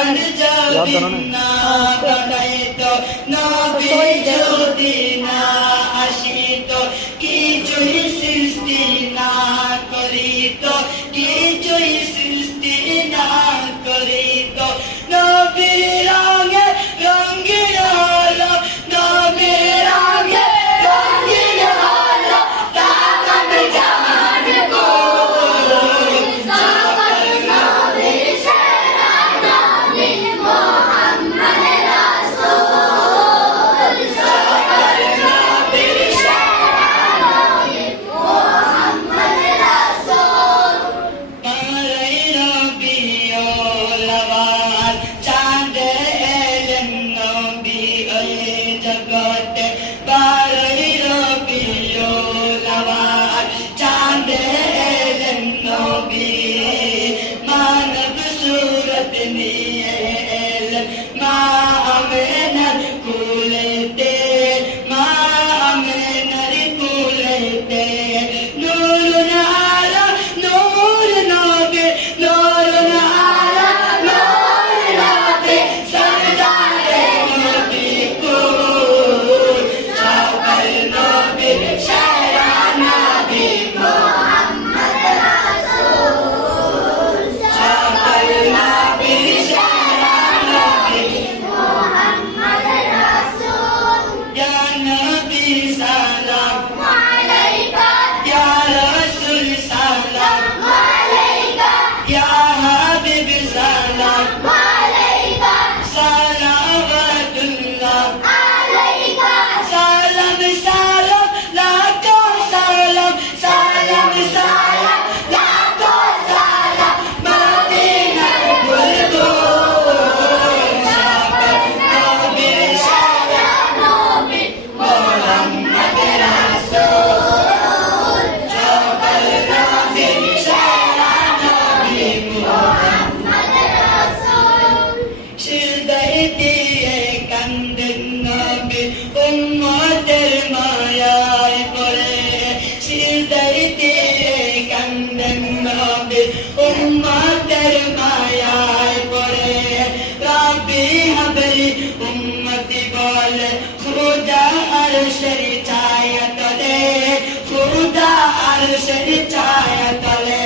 যদি না বানাইতো নবী যদি না আসিতো কিছুই সৃষ্টি না করিতো কিছুই সৃষ্টি না করিতো নবীর রঙে রঙিন হলো নবীর রঙে রঙিন হলো তামাম জাহান গো সকল নবীর সেরা নবী মুহাম্মদ রাসূল সকল নবীর সেরা নবী মুহাম্মদ রাসূল বারাই রবিউল আউয়াল চাঁদ এলেন নবী ওই জগতে বারাই রবিউল আউয়াল চাঁদ এলেন নবী মানব সুরত নিয়ে এলেন মা আমেনার কুলেতে মা আমেনার কুলেতে নূরুন আলা নূর নবী নূরুন আলা নূর নবী সরদারে নবী কুল সকল নবীর সেরা নবী মুহাম্মদ রাসূল সকল নবীর সেরা নবী মুহাম্মদ রাসূল ইয়া নবী সালাম আলাইকা ইয়া রাসূল সালাম আলাইকা ইয়া হাবিব সালাম আলাইকা সালাওয়াতুল্লাহ আলাইকা সালাম সালাম লাখো সালাম সালাম সালাম লাখো সালাম মদিনার বুলবুল সকল নবীর সেরা নবী মুহাম্মদ রাসূল সকল নবীর সেরা নবী মুহাম্মদ রাসূল হৃদয় দিয়ে কান্দেন নবী উম্মতের মায়ায় পড়ে হৃদয় দিয়ে কান্দেন নবী উম্মতের মায়ায় পড়ে রব্বি হাবলি উম্মতি বলে খুদা আরশের ছায়া তলে খুদা আরশের ছায়া তলে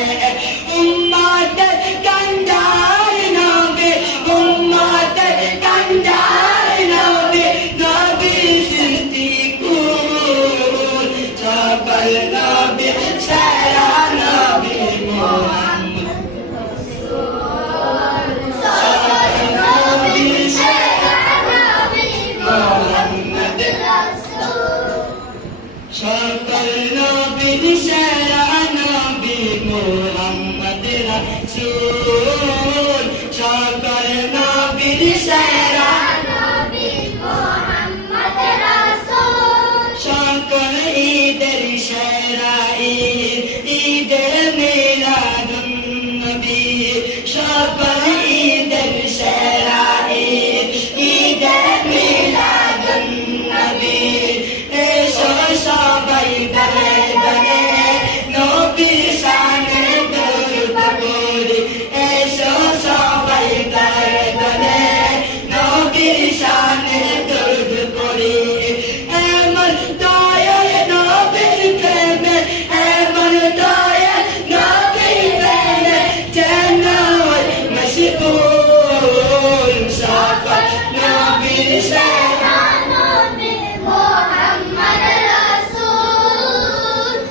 উম্মতের কান্দার নবী উম্মতের কান্দার নবী নবী সৃষ্টি কুল সকল নবী সেরা নবী মুহাম্মদ সকল নবী সেরা নবী মুহাম্মদ সকল নবীর সেরা নবী মুহাম্মদ রাসূল সকল নবীর সেরা নবী মুহাম্মদ রাসূল সকল ঈদের সেরা ঈদ ঈদে মিলাদুন নবী সকল ঈদের সেরা ঈদ ঈদে মিলাদুন নবী এসো সবাই দলে দলে নবীর শানে দরুদ পড়ি এসো সবাই দলে দলে নবীর শানে দরুদ পড়ি এমন দয়াল নবীর প্রেমে এমন দয়াল নবীর প্রেমে যেন মশগুল সকল নবীর সেরা নবী মুহাম্মদ রাসূল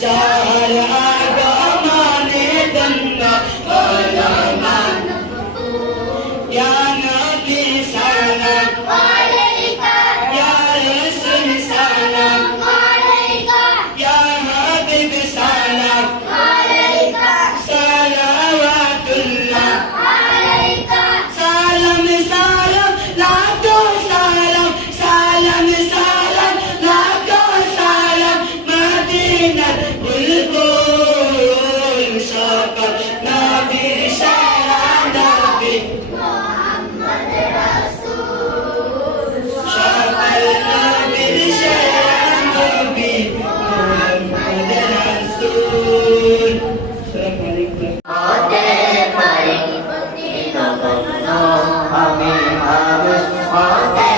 যার আগমনে ধন্য হলো মানবকুল ইয়া নবী সালাম আলাইকা ইয়া রাসূল সালাম আলাইকা ইয়া হাবিব সালাম আলাইকা সালাওয়াতুল্লাহ আলাইকা সালাম সালাম লাখো সালাম সালাম সালাম লাখো সালাম মদিনার বুলবুল সকল নবীর সেরা নবী মুহাম্মদ রাসূল সকল নবীর সেরা নবী মুহাম্মদ রাসূল আসসালামু আলাইকুম হতে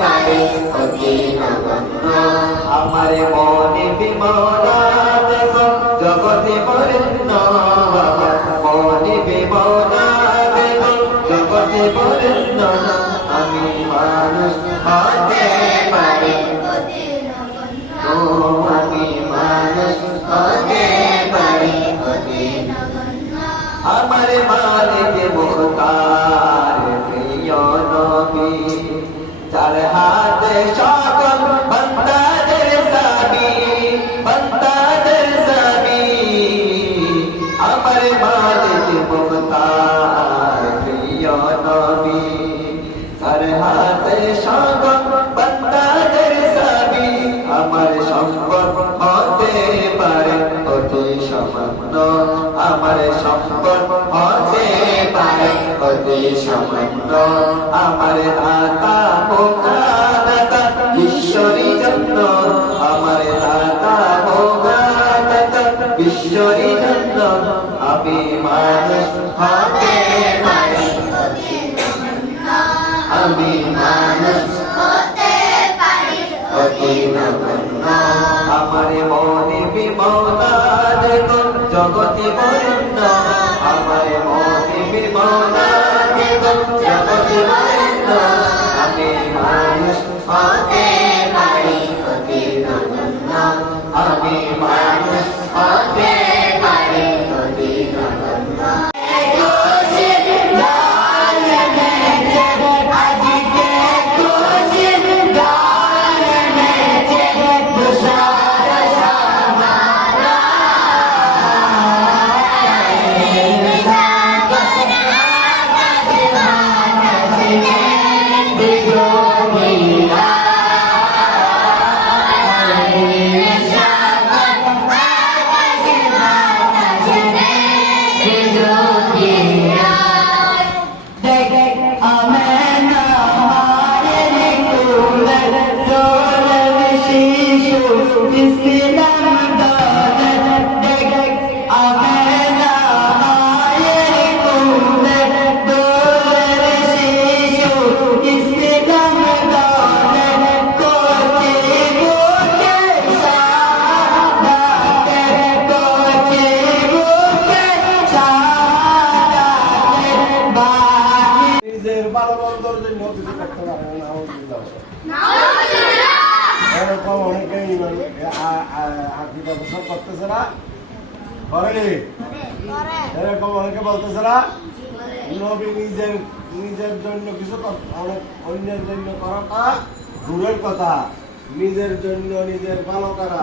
পারে অতি নগণ্য। আমার মনে বিমলা দেখো জগতে বরেণ্য, আমার মনে বিমলা দেখো জগতে বরেণ্য। আমি মানুষ হতে পারি অতি নগণ্য, আমি মানুষ হতে পারি অতি নগণ্য। আমার মালিক মুখতার প্রিয় নবী, যার হাতে সকল বান্দাদের সাবি, বান্দাদের সাবি। আমার মালিক মুখতার প্রিয় নবী, যার হাতে সকল বান্দাদের সাবি। আমার সম্পদ হতে পারে অতি সামান্য, আমার সম্পদ হতে পারে অতি সামান্য। আমার দাতা ভোগাদাতা ঈশ্বরী জন্য, আমার দাতা ভোগাদাতা ঈশ্বরী জন্য। আমি মানুষ হতে পারি অতি নগণ্য, আমি মানুষ হতে পারি অতি নগণ্য। আমার মনে বিমলা দেখো জগতে বরেণ্য, আমার মনে বিমলা দেখো জগতে বরেণ্য। আমি মানুষ হতে পারি অতি নগণ্য, আমি মানুষ হতে পারি অতি নগণ্য। এরকম অনেকেই আকিদা পোষণ করতেছে না, করেনি? এরকম অনেকে বলতেছে না নবী নিজের জন্য কিছু অনেক অন্যের জন্য করাটা দূরের কথা, নিজের জন্য নিজের ভালো করা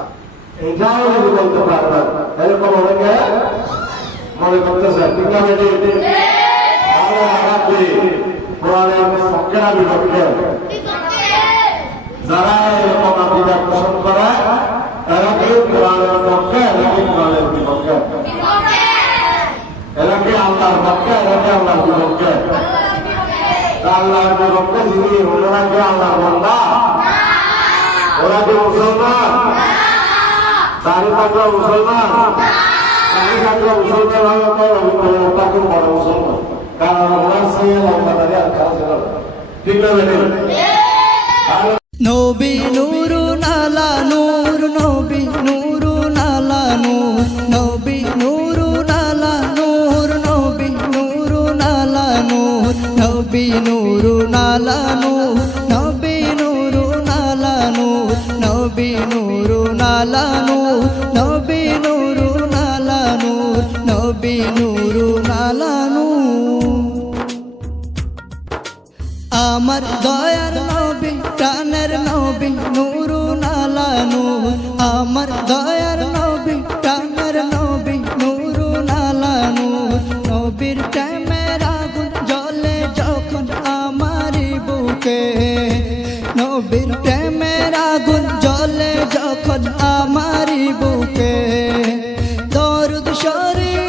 এটাও যদি বলতে পারবেন। এরকম অনেকে মনে করতেছে ঠিক আছে, পক্ষে না বিপক্ষে? যারা এরকম আকিদা পোষণ করে এরা কি কোরআনের পক্ষে, এরা কি কোরআনের বিপক্ষে? এরা কি আল্লাহর পক্ষে, এরা কি আল্লাহর বিপক্ষে? আল্লাহর বিপক্ষে যিনি, ওনারা কি আল্লাহর বান্দা? ওরা কি মুসলমান? দাড়ি থাকলে মুসলমান, দাড়ি থাকলে মুসলমান হলে তাকে বড় মুসলমান, কারণ ওনার সঙ্গে লম্বাদারি আর কাজ ছিল ঠিক না? নবী নূরুন আলা নূর, নবী নূরুন আলা নূর, নবী নূরুন আলা নূর, নবী নূরুন আলা নূর, নবী নূরুন আলা নূর, নবী নূরুন আলা নূর, নবী নূরুন আলা নূর, নবী নূরুন আলা নূর, নবী নূরুন আলা নূর। আমার দয়ার নবী প্রাণের নবী নূরুন আলা নূর, আমার দয়ার নবী প্রাণের নবী নূরুন আলা নূর। নবীর প্রেমের আগুন জ্বলে যখন আমারই বুকে, নবীর প্রেমের আগুন জ্বলে যখন আমারই বুকে। দরুদ শরীফ,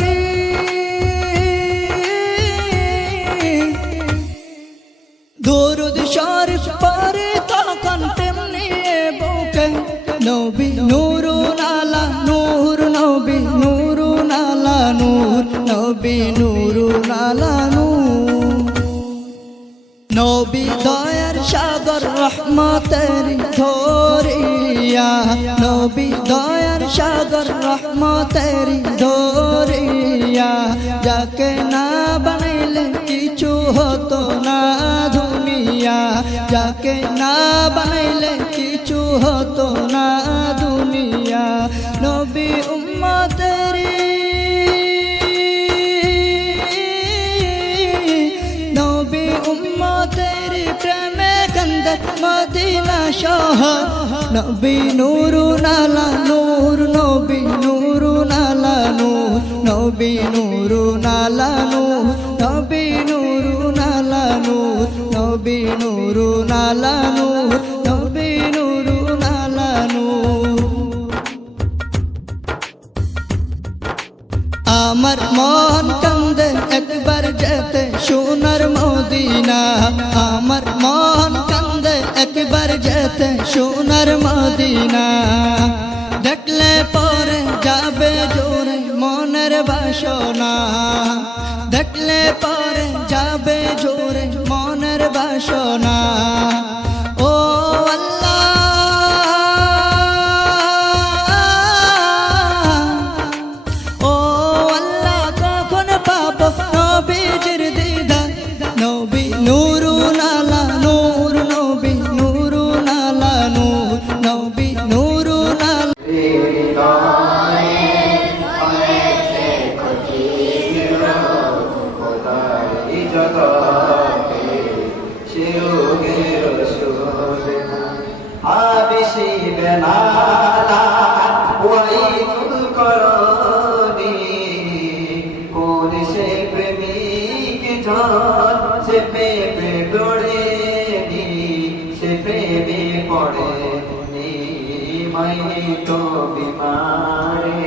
দরুদ শরীফ পড়ে তখন তেমনি বুকে। নবী নূরুন আলা নূর, নবী নূরুন আলা নূর, নবী নূরুন আলা নূর। নবী দয়ার সাগর রহমতের ধরিয়া নবী দয়ার সাগর রহমতের ধরিয়া যাকে না বানাইলে কিছু হতো না দুনিয়া যাকে না বানাইলে কিছু হতো না দুনিয়া নবী উম্মতেরি নবী উম্মতেরি প্রেমে কান্দে মদিনা শহর নবী নূরুন আলা নূর নবী নূরুন আলা নূর নবী নূরুন আলা নূর নবী নূরুন আলা নূর নবী নূরুন আলা নূর নবী নূরুন আলা নূর আমার মন কান্দে একবার যেতে সোনার মদিনা আমার মন কান্দে একবার যেতে সোনার মদিনা দেখলে পরে যাবে জোরে মনের বাসনা দেখলে পরে যাবে জোরে মনের বাসনা ও আল্লাহ ও আল্লাহ কখন পাবো নবীজির দিদার নবী নূরুন আলা নূর নবী নূরুন আলা নূর নবী নূরুন আলা সে প্রেমে দৌড়ে নি সে প্রেমে পড়ে নি মাই তো বিমারে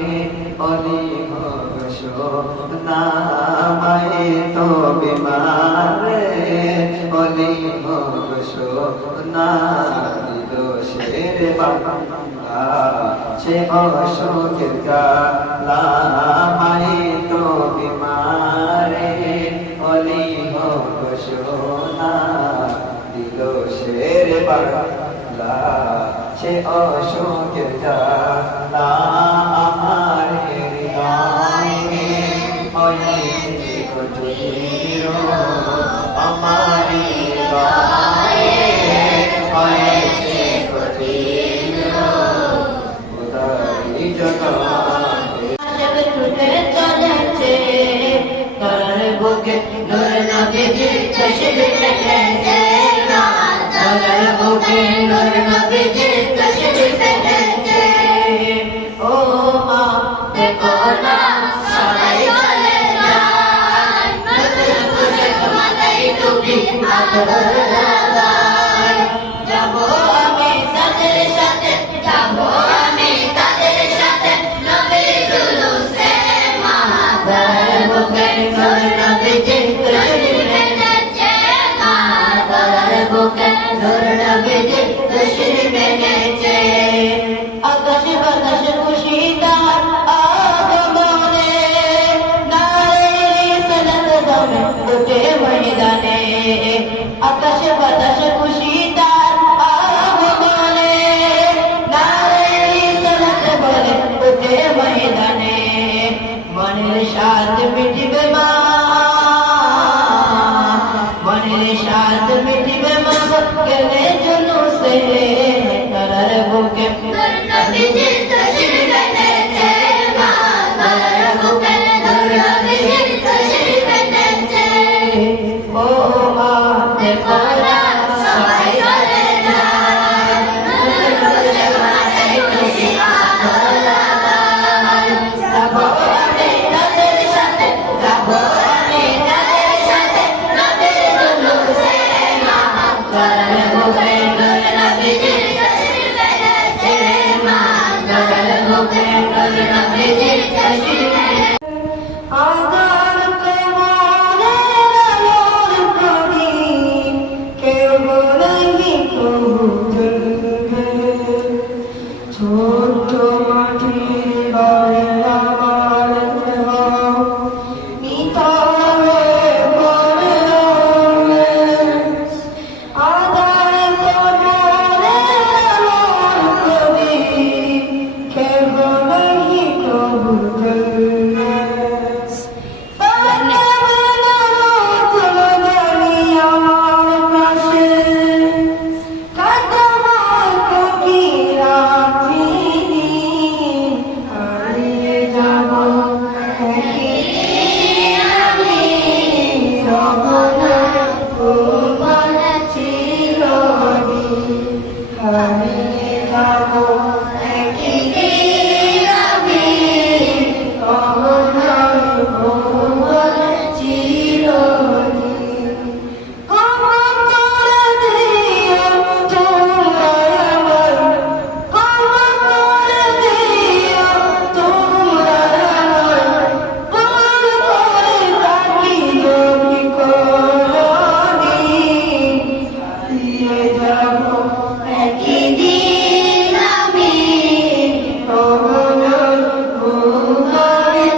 অলি ভগস না মাই তো বিমারে অলি ভগস না দোষের বাংলা সে অশোকের গালা মাই তো বিমারে অলি ভগস না দিল শের বাংলা সে অশোকের গালা আমার হৃদয়ে হয়েছে কঠিন আমার হৃদয়ে হয়েছে কঠিন উদারি জগতে ছুটে চলেছে তার বুকে নূর নবীজি তশরিফ এনেছে তার বুকে নূর নবীজি তশরিফ এনেছে ও মা দেখো না সবাই চলে যায় নতুন করে মাথায় টুপি আদর লাগায় যাবো আমি তাদের সাথে যাবো আমি তাদের সাথে নবী জুলুসে মাদার বুকে নূর নবীজি তশরিফ এনেছে মাদার বুকে নূর নবীজি তশরিফ এনেছে আকাশ বাতাস খুশি তার আগমনে নারে সালাত দমে উঠে ময়দানে আকাশ বাতাস খুশি তার আগমনে নারে সালাত বলে উঠে ময়দানে মনের সাথ মিটিবে মা মনের সাথ মিটিবে মা কেনে জুলুসে তার বুকে নূর নবীজি তশরিফ এনেছে মাদার বুকে নূর নবীজি তশরিফ এনেছে ও হারিয়ে যাব একদিন আমি কখনোই ভুলব না চিরদিন। ক্ষমা করে দিও তোমরা আমায়, ক্ষমা করে দিও তোমরা আমায়, ভুল করে থাকিও কি করনি, হারিয়ে যাব একদিন আমি কখনোই ভুলব না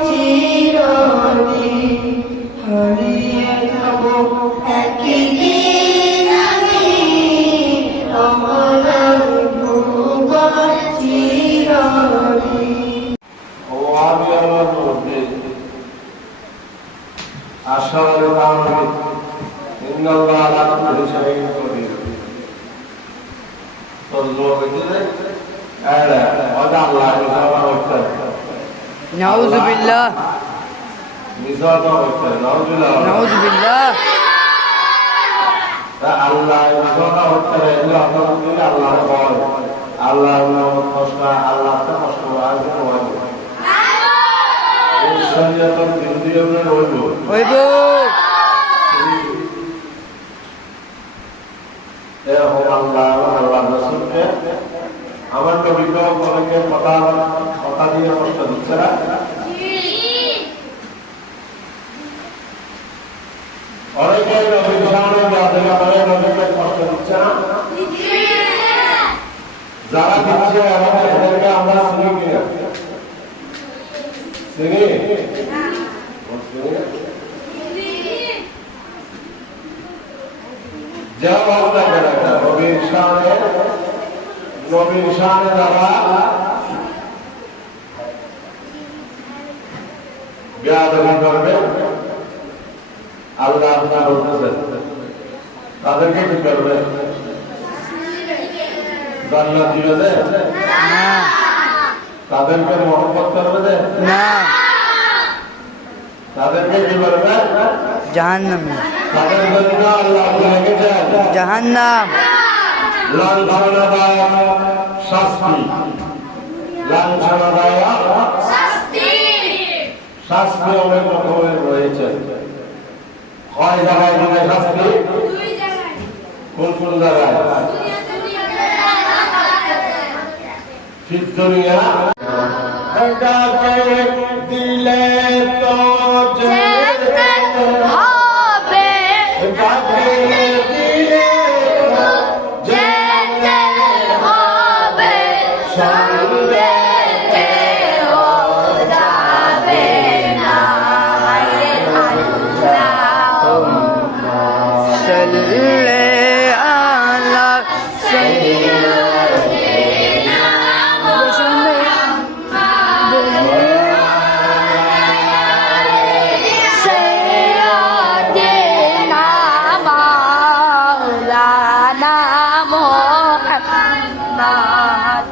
চিরদিন। হারিয়ে যাব একদিন আমি কখনোই ভুলব না চিরদিন। ও আমি আমার নবী আশহাদু আন্না ইন্নাল্লাহ আলা কুল্লি শাইইন কদির তরজমা কইতে আরে ওটা আল্লাহ মিজাবা হচ্ছে নাউজুবিল্লাহ মিজাবা হচ্ছে নাউজুবিল্লাহ নাউজুবিল্লাহ আল্লাহ মিজাবা হচ্ছে এগুলো আপনারা বলি আল্লাহর ভয় আল্লাহর নাম কষ্ট আল্লাহকে কষ্ট আর কোনো হয় না এই শরীয়তের বিরোধী আমরা হইব হইব এরকম আল্লাহ আল্লাহ রসুলকে আমার নবীকে অনেকে কথা দিয়ে কষ্ট দিচ্ছে না অনেকে নবীর সামনে নবীকে কষ্ট দিচ্ছে না যারা দিচ্ছে এদেরকে আমরা চিনি কিনা চিনি নবীর শানে যারা বেয়াদবি করবে আল্লাহ আপনার বলতেছেন তাদেরকে কি করবে জান্নাত দিবে যে না তাদেরকে মহব্বত করবে যে না তাদেরকে কি করবে জাহান্নামে তাদের জন্য আল্লাহ রেখেছেন জাহান্নাম লাঞ্ছনাদায়ক শাস্তি লাঞ্ছনাদায়ক শাস্তি অনেক রকমের রয়েছে কয় জায়গায় দিবে শাস্তি কোন কোন জায়গায় দুনিয়া দিলে তো যেতে হবে দিলে যেতে হবে সঙ্গে কেউ যাবে না হায়রে আল্লাহুম্মা সাল্লি আলা সাইয়্যিদিনা সাইয়্যিদিনা মাওলানা মুহাম্মদ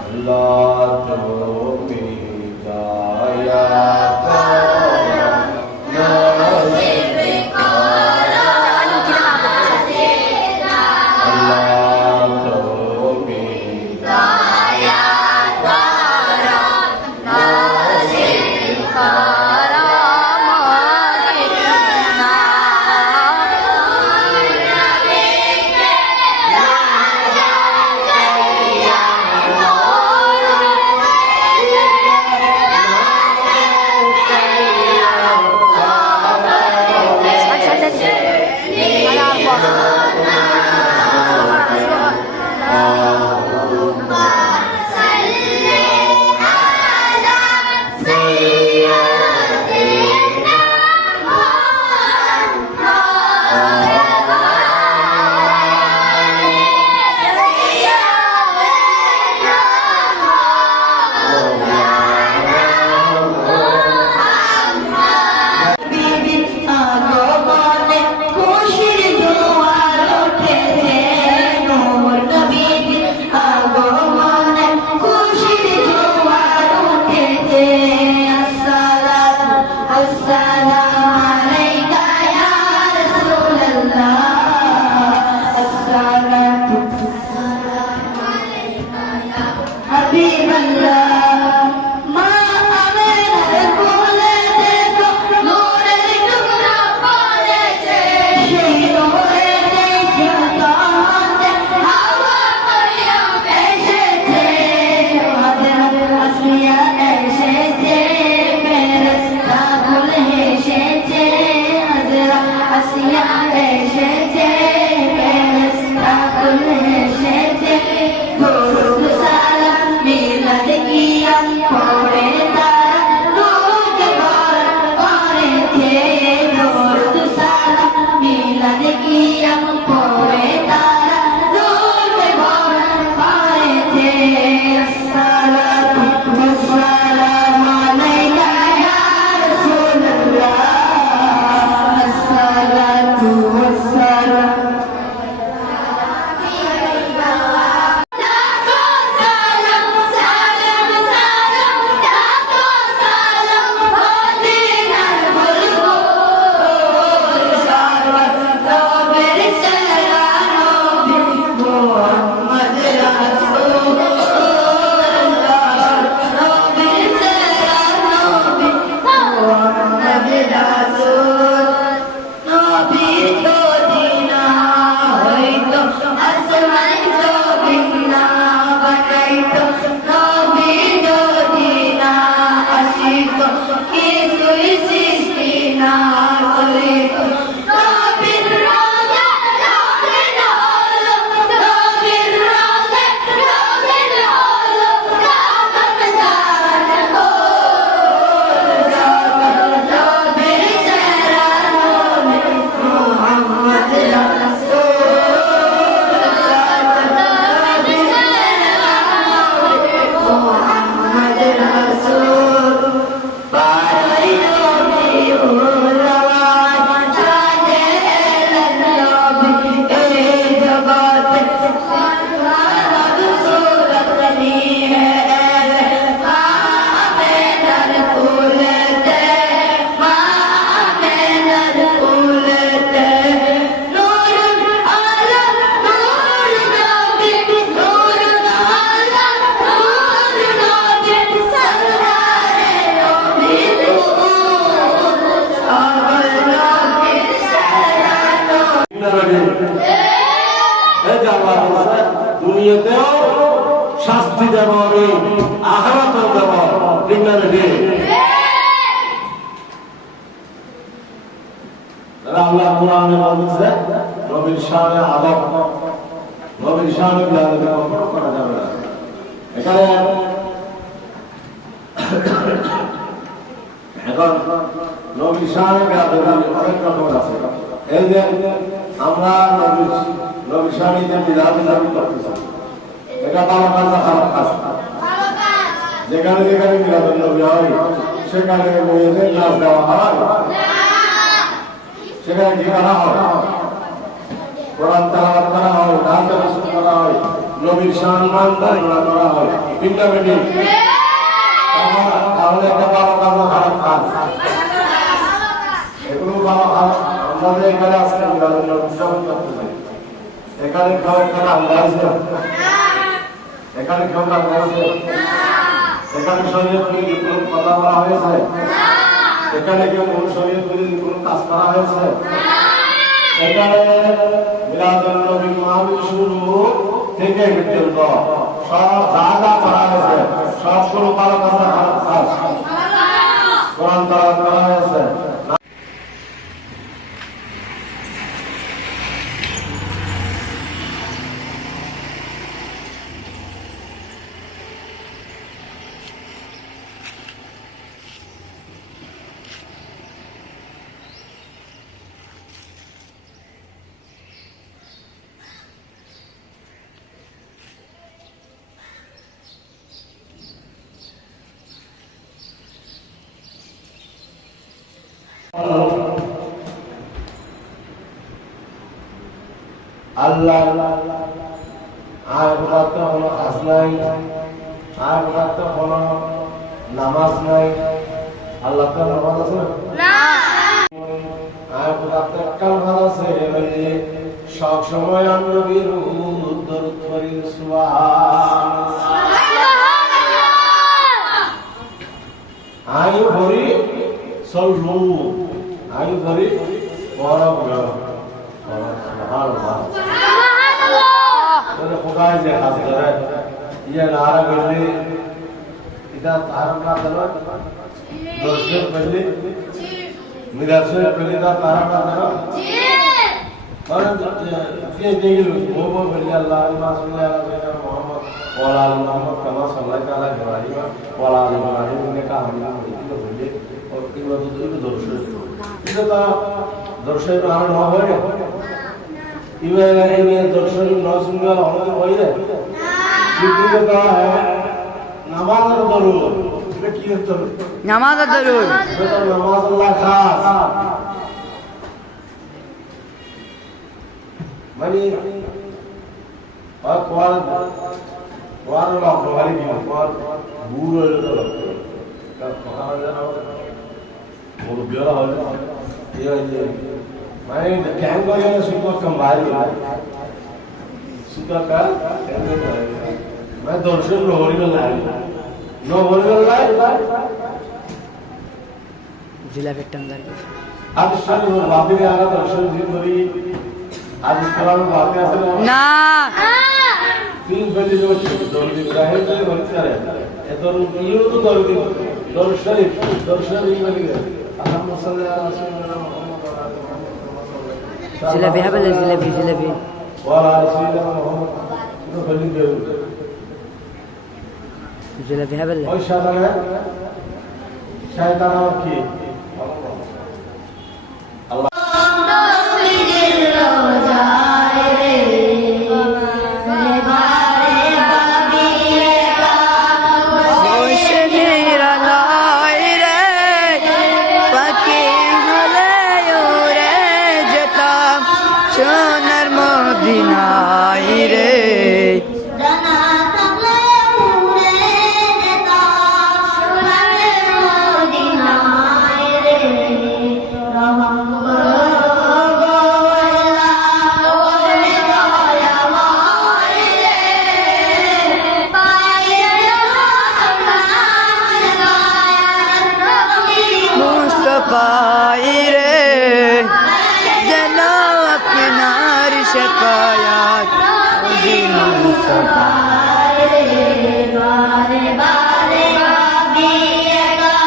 আল্লাহ তুমি দয়া করো নসিব করো আল্লাহ তুমি দয়া করো নসিব করো মদিনা আগমনে খুশির জোয়ার আসিয়া এসেছে ফেরেশতাকুল এসেছে দরুদ সালাম মিলাদ কিয়াম পড়ে তারা রোজ বরণ করেছে দরুদ সালাম মিলাদ কিয়াম পড়ে তারা রোজ বরণ করেছে আসসালাতু ওয়াসসালামু আলাইকা ইয়া রাসূলুল্লাহ আসসালাতু ওয়াসসালাম দুনিয়াতেও শাস্তি দেব আমি, আখিরাতেও দেব, ঠিক না রে? আল্লাহ কোরআনে বলেছে নবীর শানে আদব, নবীর শানে বিয়াদবি কখনো করা যাবে না। এখানে এখন নবীর শানে বিয়াদবি অনেক রকম আছে। এই যে আমরা নবীর শানে যে বিয়াদবি করতেছি, এটা ভালো কাজ না খারাপ কাজ? যেখানে যেখানে বিয়াদবি হয় সেখানে মেয়েদের নাচ দেওয়া হয়, সেখানে কি করা হয়? কোরআন তেলাওয়াত করা হয়, নাচ গান করা হয়, নবীর সম্মান বর্ণনা করা হয়, তিনটা মিনিট। তাহলে একটা ভালো কাজ না খারাপ কাজ? এগুলো ভালো কাজ। আমাদের এখানে আজকে উদযাপন করতেছে, এখানে কেউ একটা গান গাইছে, এখানে কেউ গান গাইছে, এখানে শরীয়ত বিরোধী কোনো কথা বলা হয়েছে, এখানে কেউ কোন শরীয়ত বিরোধী কোনো কাজ করা হয়েছে? এখানে মিলাদুন নবী মাহফিল শুরু থেকে পর্যন্ত সব যা যা করা হয়েছে সবগুলো ভালো কাজ না খারাপ কাজ? কোরআন তেলাওয়াত করা হয়েছে। আল্লাহ আর কোথাও কোনো কাজ নাই, আর কোথাও কোনো নামাজ নাই। আল্লাহ তো নামাজ আছে না, আর কোথাও একটা নামাজ আছে সব সময় নবীর দরুদ পড়ি সুবহানাল্লাহ। আয়ু ভরি সল্লু, আয়ু ভরি বড় বড় खुदाई से हाथ करे ये नारा करले इधर तारा का दरबार दर्शन पहले मिराज से पहले का तारा का दरबार কারণ যে দেখল ও বলি আল্লাহ সাল্লাল্লাহু মুহাম্মদ ওয়া আলা মুহাম্মদ কামা সাল্লাল্লাহু আলা ইব্রাহিম ওয়া আলা ইব্রাহিম ইন্নাকা হামিদুম মাজিদ বলে ও এগুলো তো দর্শন এটা তো দর্শন আর না হয় ইবারে দর্শন না শুনলে অনেক হয় না কিন্তু তো নামাজের দরুদ এটা কি হতো নামাজ দরুদ এটা নামাজ আল্লাহ খাস মানে কোয়ার লক্ষ ভারী কি কোয়ার বুড়ো হইলো বড় বিয়ারা হইলো এই মানে ক্যাং করে সুপার কম ভারী সুপার কা मैं दर्शन लोहरी में लाया लोहरी में लाया जिला वेक्टंगर आज शाम वापस आया दर्शन दिन भरी आज कल वापस आया ना तीन बजे जो दौड़ इब्राहिम से बच्चा है ये तो ये तो दर्शन बन गया अल्लाह सल्लल्लाहु अलैहि वसल्लम जिलेबी है बले जिलेबी वाला रसूलुल्लाह मोहम्मद तो बलि दे जिलेबी है बले और शैतान और की সোনার মদিনায় রে জানা থাকলে উড়ে যেতাম সোনার মদিনায় রে রহম করো আল্লাহ ওরে দয়াময় রে পাইলো মুস্তফাই রে যেন আপনার শিকায়াত বারে বারে বিয়ে কা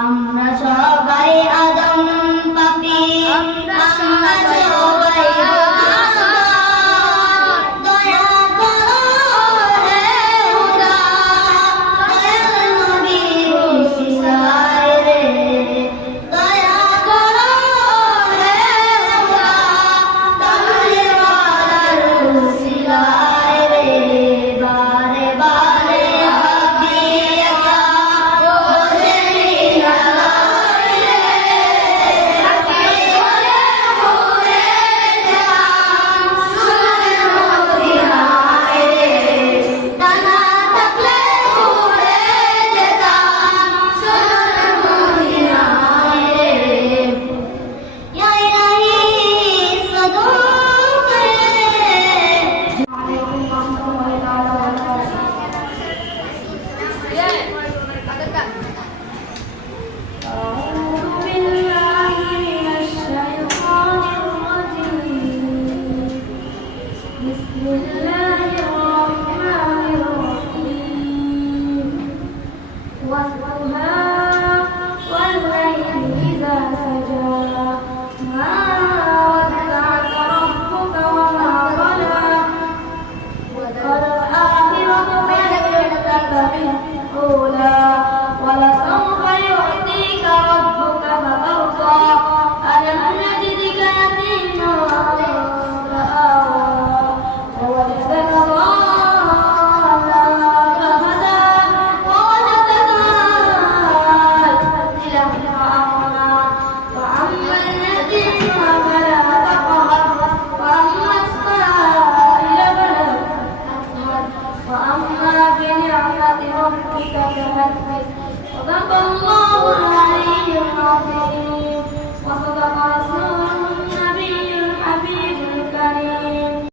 আমরা সবাই আদম পাপী আমরা সবাই দয়া করো হে খোদা দয়াল নবীর উসিলায় রে দয়া করো হে খোদা দয়াল উসিলায় রে বারে বারে ভাবিয়ে কা ওরে নীলা ولسوف يعطيك ربك فترضى ألم نجدك يتيما فآوى ووجدك ضالا فهدى ووجدك عائلا فأغنى وأما اليتيم فلا تقهر وأما السائل فلا تنهر وأما بنعمة ربك فحدث صدق الله